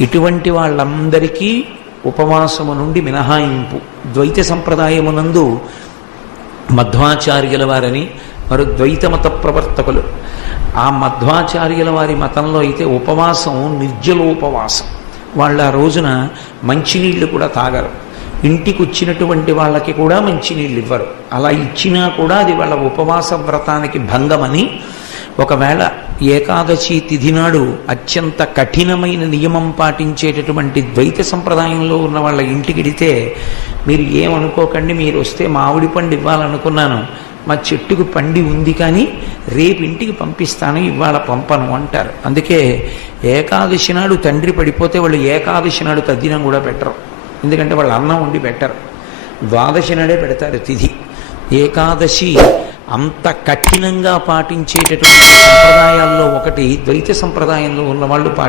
ఇటువంటి వాళ్ళందరికీ ఉపవాసము నుండి మినహాయింపు ద్వైత సంప్రదాయమునందు మధ్వాచార్యుల వారని మరి ద్వైత మత ప్రవర్తకులు. ఆ మధ్వాచార్యుల వారి మతంలో అయితే ఉపవాసం నిర్జలోపవాసం. వాళ్ళు ఆ రోజున మంచినీళ్ళు కూడా తాగరు. ఇంటికి వచ్చినటువంటి వాళ్ళకి కూడా మంచినీళ్ళు ఇవ్వరు అలా ఇచ్చినా కూడా అది వాళ్ళ ఉపవాస వ్రతానికి భంగమని ఒకవేళ ఏకాదశి తిథి నాడు అత్యంత కఠినమైన నియమం పాటించేటటువంటి ద్వైత సంప్రదాయంలో ఉన్న వాళ్ళ ఇంటికిడితే మీరు ఏమనుకోకండి మీరు వస్తే మామిడి పండు ఇవ్వాలనుకున్నాను. మా చెట్టుకు పండి ఉంది కానీ రేపు ఇంటికి పంపిస్తాను ఇవాళ పంపను అంటారు. అందుకే ఏకాదశి నాడు తండ్రి పడిపోతే వాళ్ళు ఏకాదశి నాడు తద్దినం కూడా పెట్టరు. ఎందుకంటే వాళ్ళు అన్నం వండి పెట్టరు. ద్వాదశి నాడే పెడతారు తిథి. ఏకాదశి అంత కఠినంగా పాటించేటటువంటి సంప్రదాయాల్లో ఒకటి ద్వైత సంప్రదాయంలో ఉన్న వాళ్ళు పాటి